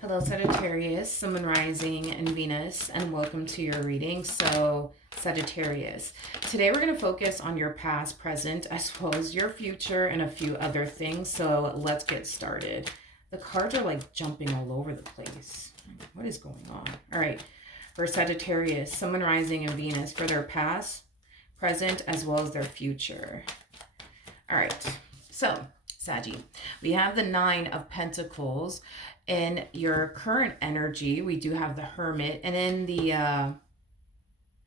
Hello, Sagittarius, Sun, Moon, Rising, and Venus, and welcome to your reading. So, Sagittarius, today we're going to focus on your past, present, as well as your future and a few other things. So, let's get started. The cards are like jumping all over the place. What is going on? All right, for Sagittarius, Sun, Moon, Rising, and Venus for their past, present, as well as their future. All right, so Saggy, we have the Nine of Pentacles. In your current energy, we do have the Hermit, and in the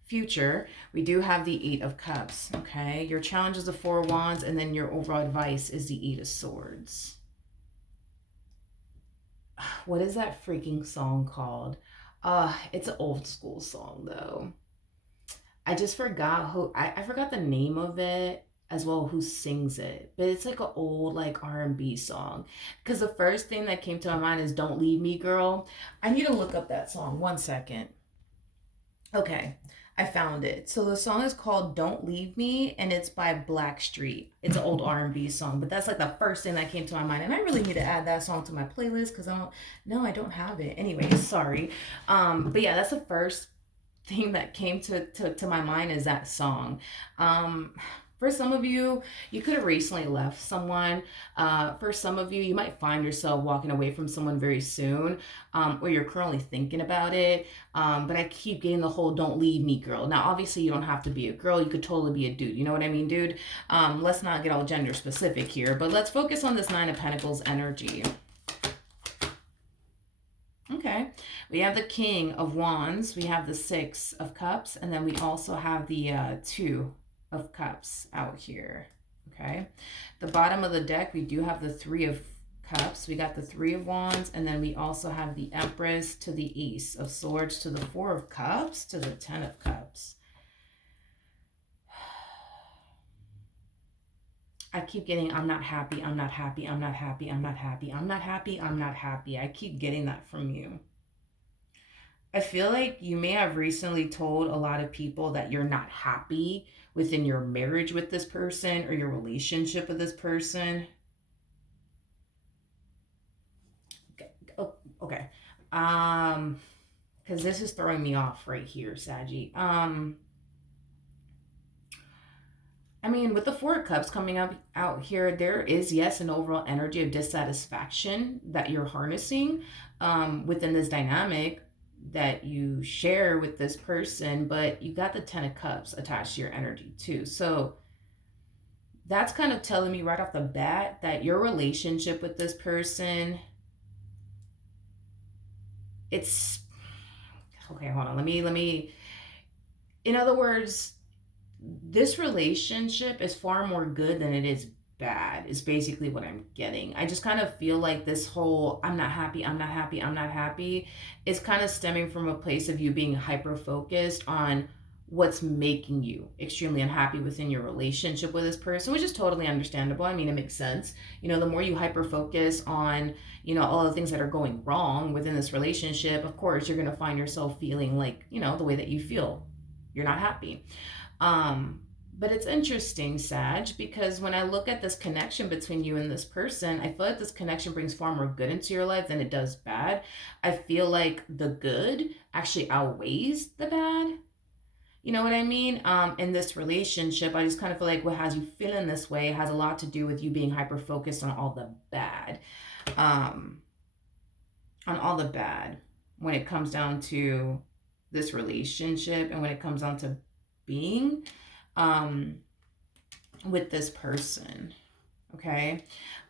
future, we do have the Eight of Cups. Okay, your challenge is the Four of Wands, and then your overall advice is the Eight of Swords. What is that freaking song called? It's an old school song though. I just forgot who I forgot the name of it, as well who sings it, but it's like an old like R&B song, because the first thing that came to my mind is "Don't Leave Me Girl." I need to look up that song. One second. Okay, I found it. So the song is called "Don't Leave Me" and it's by Blackstreet. It's an old R&B song, but that's like the first thing that came to my mind, and I really need to add that song to my playlist because I don't have it. Anyways, sorry. But yeah, that's the first thing that came to my mind is that song. For some of you, you could have recently left someone. For some of you, you might find yourself walking away from someone very soon, or you're currently thinking about it. But I keep getting the whole "don't leave me, girl." Now, obviously, you don't have to be a girl. You could totally be a dude. You know what I mean, dude? Let's not get all gender specific here, but let's focus on this Nine of Pentacles energy. Okay, we have the King of Wands, we have the Six of Cups, and then we also have the Two of Cups out here. Okay, the bottom of the deck, we do have the Three of Cups, we got the Three of Wands, and then we also have the Empress to the Ace of Swords to the Four of Cups to the Ten of Cups. I keep getting, I'm not happy, I'm not happy, I'm not happy, I'm not happy, I'm not happy, I'm not happy. I keep getting that from you. I feel like you may have recently told a lot of people that you're not happy within your marriage with this person or your relationship with this person. Okay. Because this is throwing me off right here, Saggy. I mean, with the Four of Cups coming up out here, there is, yes, an overall energy of dissatisfaction that you're harnessing within this dynamic that you share with this person, but you got the Ten of Cups attached to your energy too. So that's kind of telling me right off the bat that your relationship with this person, it's okay, hold on. Let me in other words, this relationship is far more good than it is bad, is basically what I'm getting. I just kind of feel like this whole I'm not happy, I'm not happy, I'm not happy is kind of stemming from a place of you being hyper focused on what's making you extremely unhappy within your relationship with this person, which is totally understandable. I mean, it makes sense. You know, the more you hyper focus on, you know, all the things that are going wrong within this relationship, of course, you're going to find yourself feeling like, you know, the way that you feel. You're not happy. But it's interesting, Sag, because when I look at this connection between you and this person, I feel like this connection brings far more good into your life than it does bad. I feel like the good actually outweighs the bad. You know what I mean? In this relationship, I just kind of feel like what has you feeling this way has a lot to do with you being hyper focused on all the bad. On all the bad when it comes down to this relationship and when it comes down to being with this person. Okay,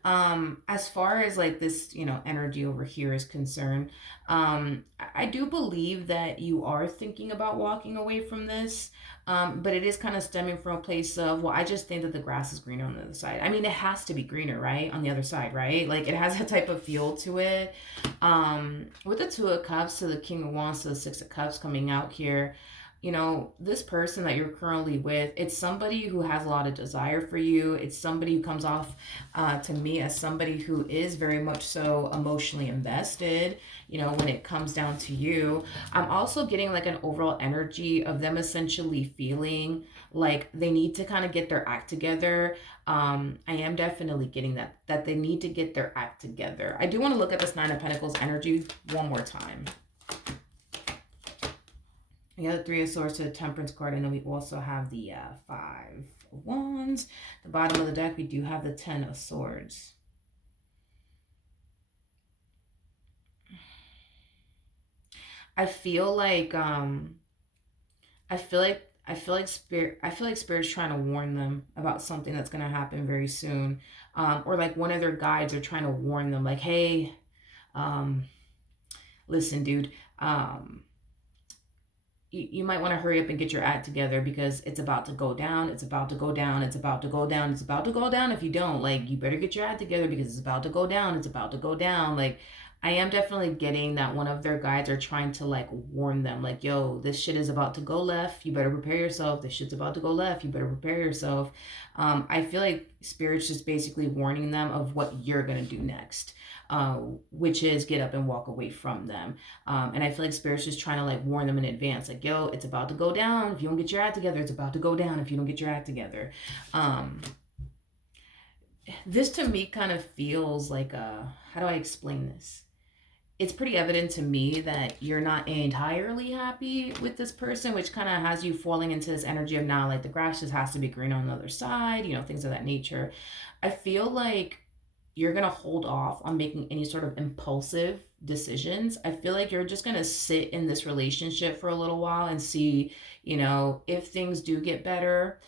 as far as like this, you know, energy over here is concerned, I do believe that you are thinking about walking away from this, but it is kind of stemming from a place of, well, I just think that the grass is greener on the other side. I mean, it has to be greener, right, on the other side, right? Like it has that type of feel to it. With the Two of Cups to the King of Wands to the Six of Cups coming out here, this person that you're currently with, it's somebody who has a lot of desire for you. It's somebody who comes off to me as somebody who is very much so emotionally invested, when it comes down to you. I'm also getting like an overall energy of them essentially feeling like they need to kind of get their act together. I am definitely getting that they need to get their act together. I do want to look at this Nine of Pentacles energy one more time. We have the Three of Swords to the Temperance card, and then we also have the Five of Wands. The bottom of the deck, we do have the Ten of Swords. I feel like spirit's trying to warn them about something that's going to happen very soon, or like one of their guides are trying to warn them, like, hey, listen, dude, you might want to hurry up and get your act together because it's about to go down. It's about to go down. It's about to go down. It's about to go down. If you don't, like, you better get your act together because it's about to go down. It's about to go down. Like, I am definitely getting that one of their guides are trying to like warn them, like, yo, this shit is about to go left. You better prepare yourself. This shit's about to go left. You better prepare yourself. I feel like Spirit's just basically warning them of what you're going to do next. Which is get up and walk away from them. And I feel like Spirit's just trying to like warn them in advance, like, yo, it's about to go down. If you don't get your act together, it's about to go down if you don't get your act together. This to me kind of feels like how do I explain this? It's pretty evident to me that you're not entirely happy with this person, which kind of has you falling into this energy of now, like, the grass just has to be green on the other side, things of that nature. I feel like you're going to hold off on making any sort of impulsive decisions. I feel like you're just going to sit in this relationship for a little while and see, if things do get better,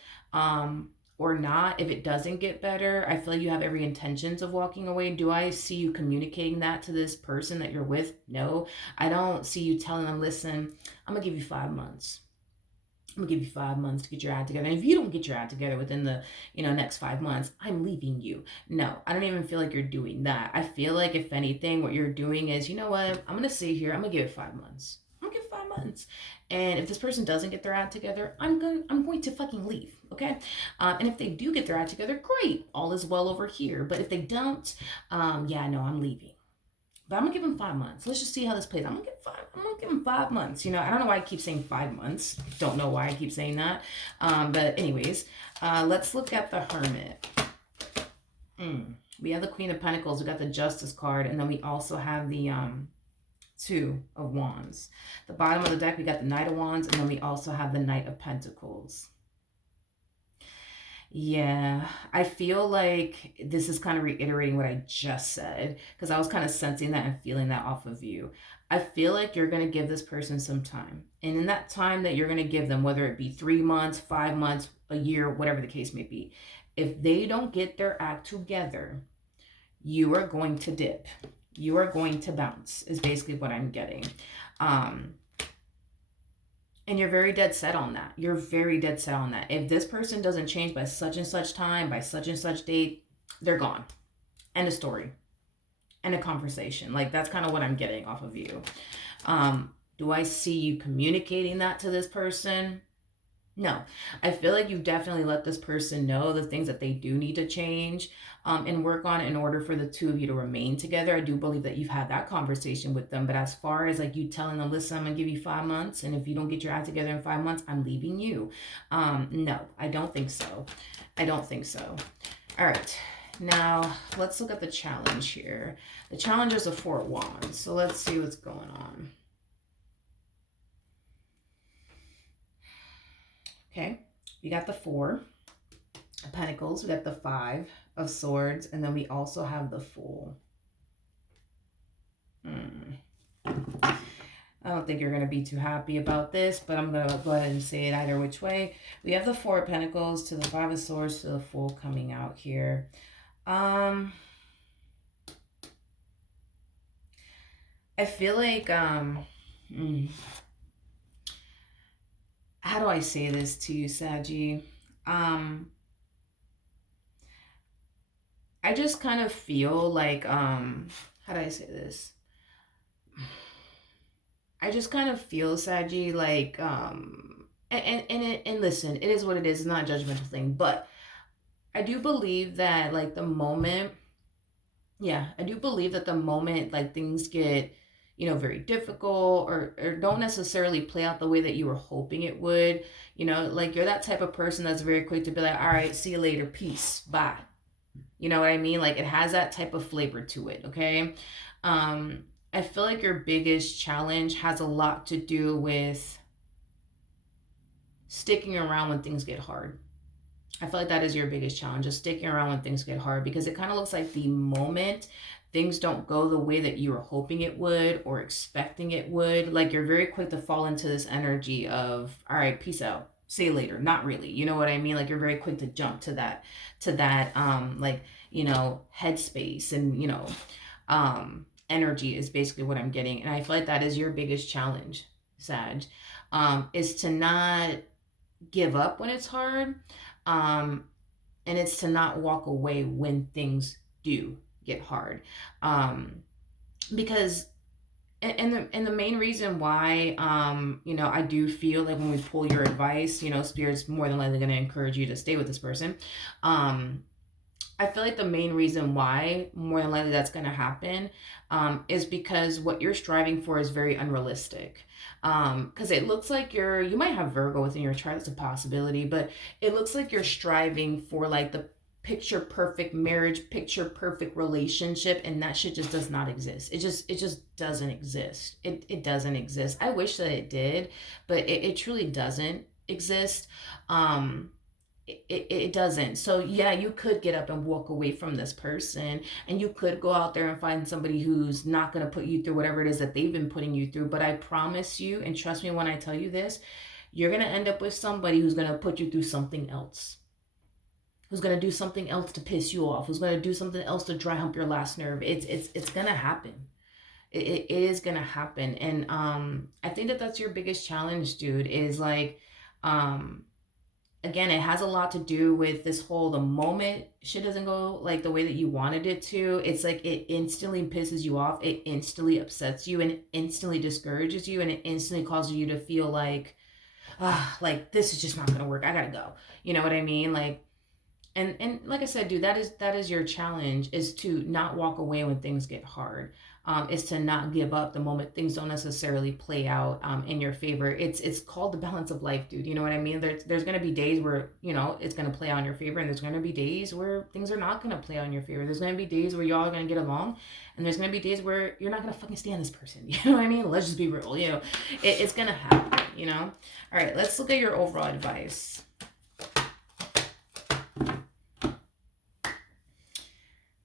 or not. If it doesn't get better, I feel like you have every intentions of walking away. Do I see you communicating that to this person that you're with? No. I don't see you telling them, listen, I'm going to give you 5 months. I'm gonna give you 5 months to get your act together. And if you don't get your act together within the, next 5 months, I'm leaving you. No, I don't even feel like you're doing that. I feel like if anything, what you're doing is, you know what? I'm gonna sit here. I'm gonna give it 5 months. I'm gonna give it 5 months. And if this person doesn't get their act together, I'm going to fucking leave. Okay. And if they do get their act together, great. All is well over here. But if they don't, yeah, no, I'm leaving. But I'm gonna give him 5 months. Let's just see how this plays. I'm gonna give him 5 months. I don't know why I keep saying 5 months. Don't know why I keep saying that. But anyways, let's look at the Hermit. We have the Queen of Pentacles. We got the Justice card, and then we also have the Two of Wands. The bottom of the deck, we got the Knight of Wands, and then we also have the Knight of Pentacles. Yeah, I feel like this is kind of reiterating what I just said, because I was kind of sensing that and feeling that off of you. I feel like you're going to give this person some time. And in that time that you're going to give them, whether it be 3 months, 5 months, a year, whatever the case may be, if they don't get their act together, you are going to dip. You are going to bounce, is basically what I'm getting. And you're very dead set on that. You're very dead set on that. If this person doesn't change by such and such time, by such and such date, they're gone. End of story. End of conversation. Like, that's kind of what I'm getting off of you. Do I see you communicating that to this person? No. I feel like you've definitely let this person know the things that they do need to change and work on in order for the two of you to remain together. I do believe that you've had that conversation with them. But as far as like you telling them, listen, I'm going to give you 5 months. And if you don't get your act together in 5 months, I'm leaving you. No, I don't think so. I don't think so. All right. Now, let's look at the challenge here. The challenge is a 4 of Wands. So let's see what's going on. Okay, we got the 4 of Pentacles, we got the 5 of Swords, and then we also have the Fool. I don't think you're going to be too happy about this, but I'm going to go ahead and say it either which way. We have the 4 of Pentacles to the 5 of Swords to the Fool coming out here. I feel like, how do I say this to you, Saggy? I just kind of feel like, how do I say this? I just kind of feel, Saggy, like, And listen, it is what it is. It's not a judgmental thing, but I do believe that like the moment, yeah, I do believe that the moment like things get, very difficult, or don't necessarily play out the way that you were hoping it would, like you're that type of person that's very quick to be like, all right, see you later, peace, bye. You know what I mean? Like it has that type of flavor to it, okay? Um, I feel like your biggest challenge has a lot to do with sticking around when things get hard. I feel like that is your biggest challenge, just sticking around when things get hard, because it kind of looks like the moment things don't go the way that you were hoping it would or expecting it would, like you're very quick to fall into this energy of, all right, peace out. See you later. Not really. You know what I mean? Like you're very quick to jump to that like, headspace, and, energy is basically what I'm getting. And I feel like that is your biggest challenge, Sag. Is to not give up when it's hard, um, and it's to not walk away when things do get hard, um, because and the main reason why, I do feel like when we pull your advice, spirit's more than likely going to encourage you to stay with this person. um, I feel like the main reason why more than likely that's going to happen, is because what you're striving for is very unrealistic. Because it looks like you might have Virgo within your chart. That's a possibility, but it looks like you're striving for like the picture perfect marriage, picture perfect relationship, and that shit just does not exist. It just doesn't exist. It doesn't exist. I wish that it did, but it truly doesn't exist. Um, it doesn't. So yeah, you could get up and walk away from this person, and you could go out there and find somebody who's not going to put you through whatever it is that they've been putting you through. But I promise you, and trust me when I tell you this, you're going to end up with somebody who's going to put you through something else, who's going to do something else to piss you off, who's going to do something else to dry hump your last nerve. It's going to happen. It is going to happen. And I think that that's your biggest challenge, dude, is like, um again, it has a lot to do with this whole, the moment shit doesn't go like the way that you wanted it to, it's like it instantly pisses you off, it instantly upsets you, and it instantly discourages you, and it instantly causes you to feel like this is just not gonna work, I gotta go. You know what I mean? Like, and like I said, dude, that is your challenge, is to not walk away when things get hard. Is to not give up the moment things don't necessarily play out, in your favor. It's called the balance of life, dude. You know what I mean? There's gonna be days where it's gonna play out in your favor, and there's gonna be days where things are not gonna play out in your favor. There's gonna be days where y'all are gonna get along, and there's gonna be days where you're not gonna fucking stand this person. You know what I mean? Let's just be real. It's gonna happen. All right, let's look at your overall advice.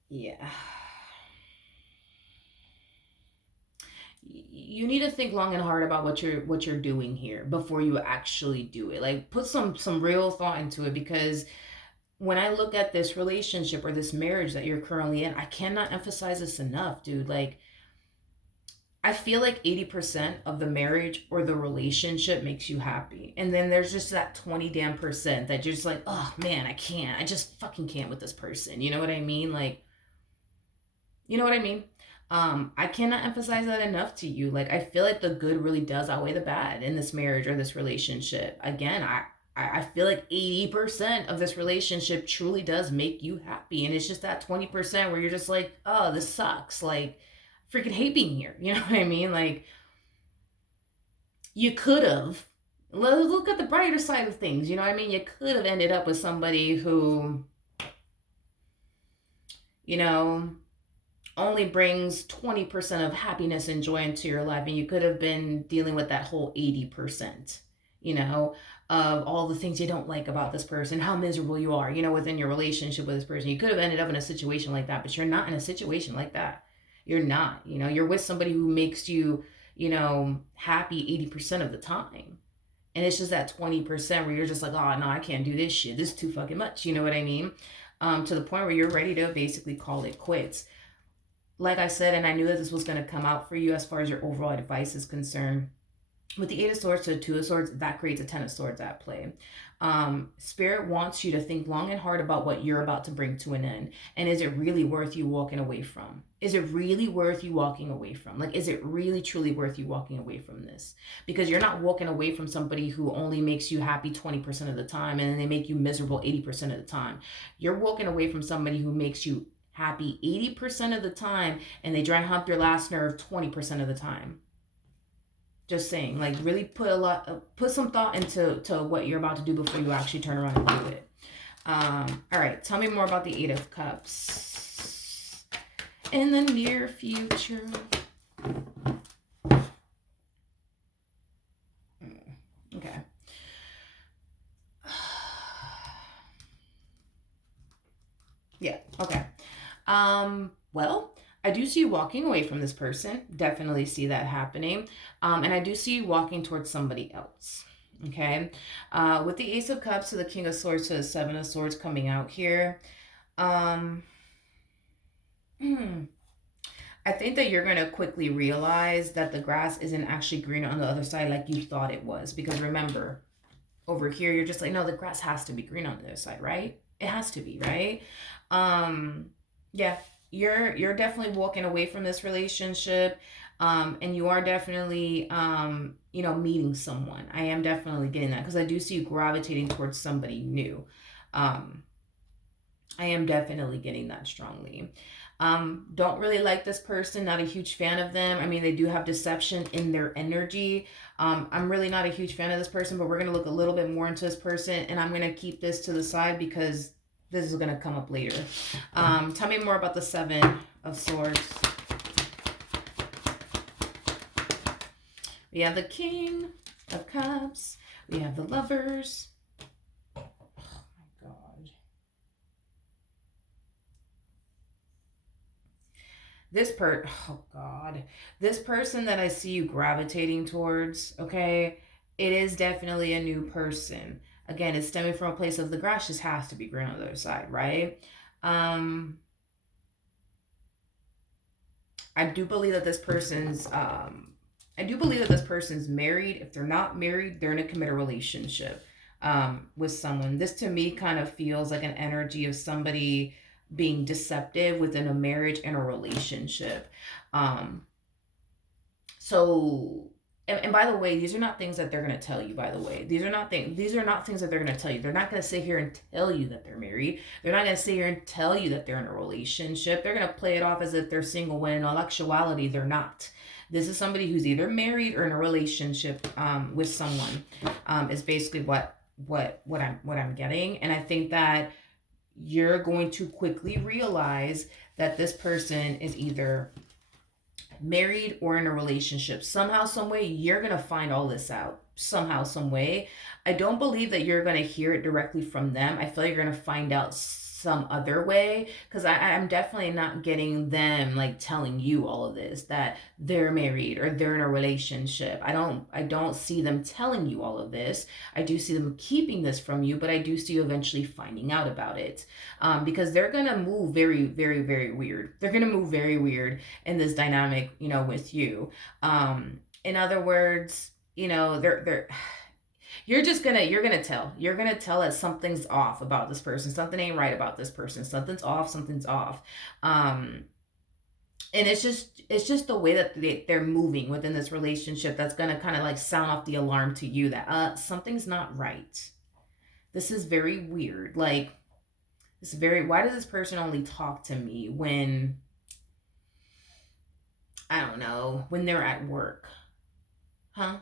Yeah. You need to think long and hard about what you're doing here before you actually do it. Like, put some real thought into it, because when I look at this relationship or this marriage that you're currently in, I cannot emphasize this enough, dude. Like, I feel like 80% of the marriage or the relationship makes you happy. And then there's just that 20 damn percent that you're just like, oh man, I can't. I just fucking can't with this person. You know what I mean? Like, you know what I mean? I cannot emphasize that enough to you. Like, I feel like the good really does outweigh the bad in this marriage or this relationship. Again, I feel like 80% of this relationship truly does make you happy. And it's just that 20% where you're just like, oh, this sucks. Like, freaking hate being here. You know what I mean? Like, you could have, let's look at the brighter side of things. You know what I mean? You could have ended up with somebody who, you know, only brings 20% of happiness and joy into your life, and you could have been dealing with that whole 80%, of all the things you don't like about this person, how miserable you are, within your relationship with this person. You could have ended up in a situation like that, but you're not in a situation like that. You're not. You're with somebody who makes you, happy 80% of the time. And it's just that 20% where you're just like, oh no, I can't do this shit, this is too fucking much. You know what I mean? To the point where you're ready to basically call it quits. Like I said, and I knew that this was going to come out for you as far as your overall advice is concerned, With the Eight of Swords to the Two of Swords, that creates a Ten of Swords at play. Spirit wants you to think long and hard about what you're about to bring to an end. And is it really worth you walking away from? Is it really worth you walking away from? Like, is it really truly worth you walking away from this? Because you're not walking away from somebody who only makes you happy 20% of the time and then they make you miserable 80% of the time. You're walking away from somebody who makes you happy 80% of the time and they dry hump your last nerve 20% of the time. Just saying, like, really put some thought into what you're about to do before you actually turn around and do it. All right, tell me more about the Eight of Cups in the near future. Okay. Yeah, okay. Well, I do see you walking away from this person. Definitely see that happening. And I do see you walking towards somebody else. Okay. With the Ace of Cups to the King of Swords to the Seven of Swords coming out here. I think that you're going to quickly realize that the grass isn't actually green on the other side like you thought it was. Because remember, over here, you're just like, no, the grass has to be green on the other side, right? It has to be, right? Yeah, you're definitely walking away from this relationship, and you are definitely meeting someone. I am definitely getting that because I do see you gravitating towards somebody new. I am definitely getting that strongly. Don't really like this person, not a huge fan of them. I mean, they do have deception in their energy. I'm really not a huge fan of this person, but we're going to look a little bit more into this person, and I'm going to keep this to the side because this is going to come up later. Tell me more about the Seven of Swords. We have the King of Cups. We have the Lovers. Oh my God. This person that I see you gravitating towards, okay, it is definitely a new person. Again, it's stemming from a place of the grass just has to be green on the other side, right? I do believe that this person's married. If they're not married, they're in a committed relationship with someone. This to me kind of feels like an energy of somebody being deceptive within a marriage and a relationship. And by the way, these are not things that they're going to tell you, by the way. These are not things that they're going to tell you. They're not going to sit here and tell you that they're married. They're not going to sit here and tell you that they're in a relationship. They're going to play it off as if they're single when in all actuality they're not. This is somebody who's either married or in a relationship with someone. Is basically what I'm getting. And I think that you're going to quickly realize that this person is either married or in a relationship. Somehow, some way, you're going to find all this out. Somehow, some way. I don't believe that you're going to hear it directly from them. I feel like you're going to find out some other way, because I'm definitely not getting them like telling you all of this, that they're married or they're in a relationship. I don't see them telling you all of this. I do see them keeping this from you, but I do see you eventually finding out about it, because they're gonna move very, very, very weird. They're gonna move very weird in this dynamic, with you. In other words, they're you're gonna tell that something's off about this person. Something ain't right about this person. Something's off. And it's just the way that they're moving within this relationship that's gonna kind of like sound off the alarm to you that something's not right. This is very weird. Like, why does this person only talk to me when, I don't know, when they're at work? Huh?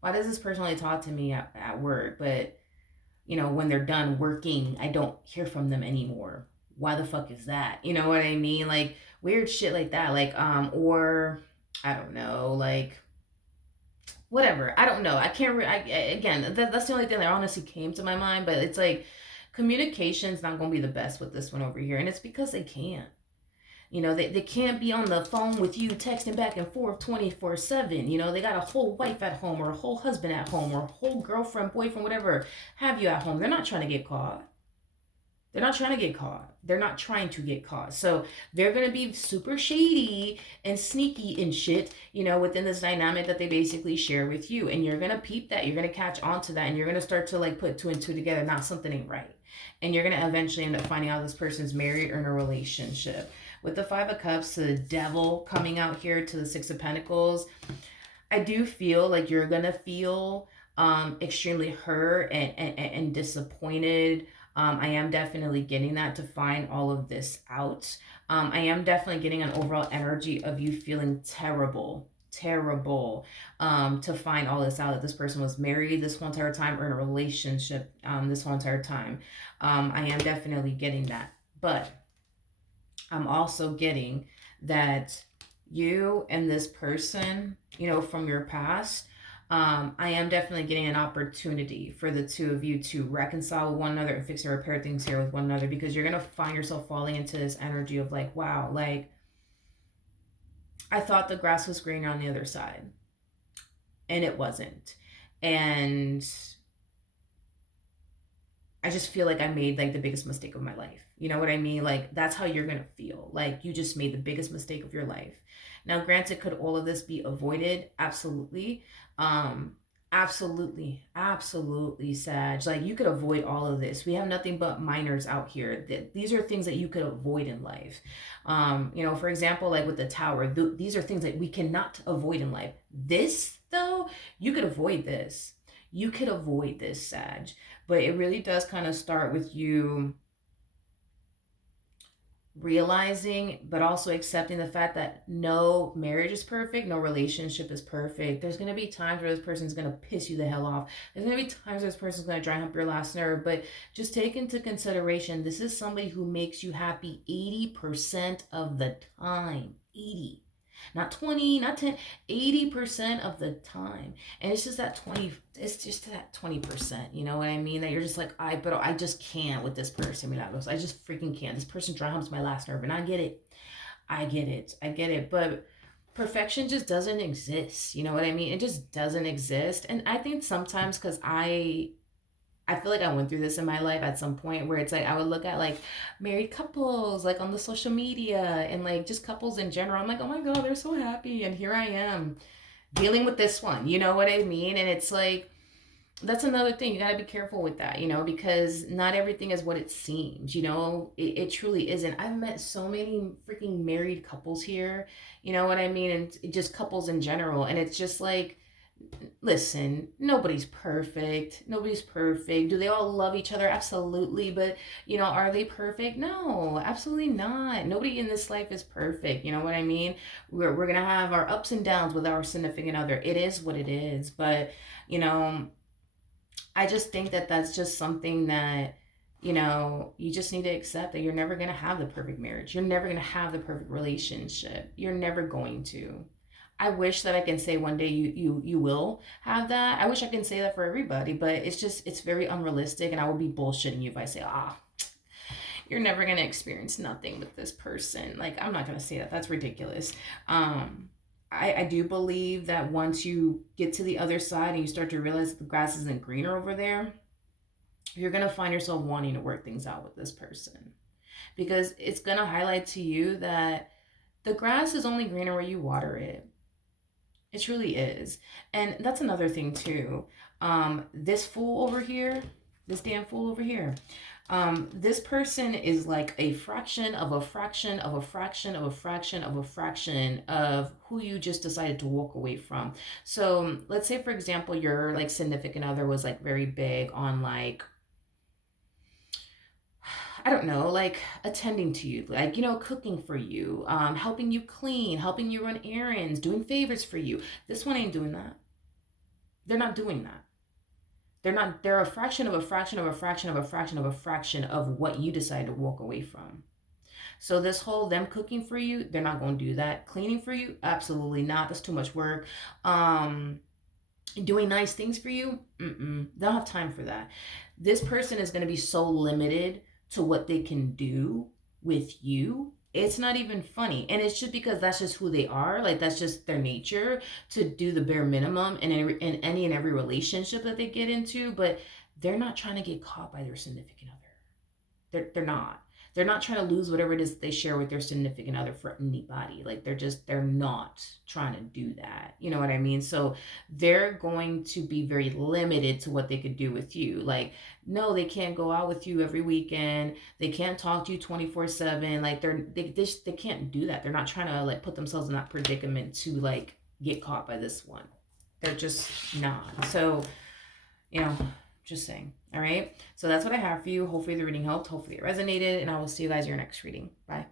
Why does this person only talk to me at work, but when they're done working, I don't hear from them anymore? Why the fuck is that? You know what I mean? Like, weird shit like that. Like, or I don't know, like, whatever. I don't know. I can't. Again, that's the only thing that honestly came to my mind. But it's like, communication's not gonna be the best with this one over here, and it's because they can't. They can't be on the phone with you texting back and forth 24/7. They got a whole wife at home or a whole husband at home or a whole girlfriend, boyfriend, whatever have you at home. They're not trying to get caught. They're not trying to get caught. They're not trying to get caught. So they're going to be super shady and sneaky and shit, within this dynamic that they basically share with you. And you're going to peep that. You're going to catch on to that. And you're going to start to like put two and two together. Now something ain't right. And you're going to eventually end up finding out this person's married or in a relationship. With the Five of Cups to the Devil coming out here to the Six of Pentacles, I do feel like you're going to feel extremely hurt and disappointed. I am definitely getting that to find all of this out. I am definitely getting an overall energy of you feeling terrible, terrible, to find all this out, that this person was married this whole entire time or in a relationship this whole entire time. I am definitely getting that. But I'm also getting that you and this person, from your past, I am definitely getting an opportunity for the two of you to reconcile with one another and fix and repair things here with one another, because you're going to find yourself falling into this energy of like, wow, like, I thought the grass was greener on the other side, and it wasn't. And I just feel like I made like the biggest mistake of my life. You know what I mean? Like, that's how you're going to feel. Like, you just made the biggest mistake of your life. Now, granted, could all of this be avoided? Absolutely. Absolutely. Absolutely, Sag. Like, you could avoid all of this. We have nothing but minors out here. These are things that you could avoid in life. For example, like with the tower, these are things that we cannot avoid in life. This, though, you could avoid this. You could avoid this, Sag. But it really does kind of start with you realizing, but also accepting the fact that no marriage is perfect, no relationship is perfect. There's going to be times where this person's going to piss you the hell off. There's going to be times where this person's going to dry up your last nerve. But just take into consideration, this is somebody who makes you happy 80% of the time. 80. Not 20, not 10, 80% of the time. And it's just that 20%, you know what I mean? That you're just like, but I just can't with this person, Milagros. I just freaking can't. This person dry humps my last nerve, and I get it. I get it. But perfection just doesn't exist. You know what I mean? It just doesn't exist. And I think sometimes, because I feel like I went through this in my life at some point, where it's like I would look at like married couples like on the social media and like just couples in general. I'm like, oh my God, they're so happy. And here I am dealing with this one. You know what I mean? And it's like, that's another thing. You got to be careful with that, because not everything is what it seems. It truly isn't. I've met so many freaking married couples here. You know what I mean? And just couples in general. And it's just like, listen, nobody's perfect. Nobody's perfect. Do they all love each other? Absolutely. But, are they perfect? No, absolutely not. Nobody in this life is perfect. You know what I mean? We're going to have our ups and downs with our significant other. It is what it is. But, I just think that that's just something that, you just need to accept that you're never going to have the perfect marriage. You're never going to have the perfect relationship. You're never going to. I wish that I can say one day you will have that. I wish I can say that for everybody, but it's very unrealistic, and I would be bullshitting you if I say, you're never going to experience nothing with this person. Like, I'm not going to say that. That's ridiculous. I do believe that once you get to the other side and you start to realize the grass isn't greener over there, you're going to find yourself wanting to work things out with this person, because it's going to highlight to you that the grass is only greener where you water it. It truly is. And that's another thing too. This fool over here, this damn fool over here, this person is like a fraction of a fraction of a fraction of a fraction of a fraction of who you just decided to walk away from. So let's say, for example, your like significant other was like very big on like, I don't know, like attending to you, like, cooking for you, helping you clean, helping you run errands, doing favors for you. This one ain't doing that. They're not doing that. They're a fraction of a fraction of a fraction of a fraction of a fraction of what you decide to walk away from. So this whole them cooking for you, they're not going to do that. Cleaning for you, absolutely not. That's too much work. Doing nice things for you, they don't have time for that. This person is going to be so limited to what they can do with you. It's not even funny. And it's just because that's just who they are. Like, that's just their nature, to do the bare minimum in any and every relationship that they get into. But they're not trying to get caught by their significant other. They're not. They're not trying to lose whatever it is they share with their significant other for anybody. Like they're not trying to do that. You know what I mean? So they're going to be very limited to what they could do with you. Like, no, they can't go out with you every weekend. They can't talk to you 24/7. Like they can't do that. They're not trying to like put themselves in that predicament to like get caught by this one. They're just not. So, you know, just saying. All right. So that's what I have for you. Hopefully the reading helped. Hopefully it resonated. And I will see you guys in your next reading. Bye.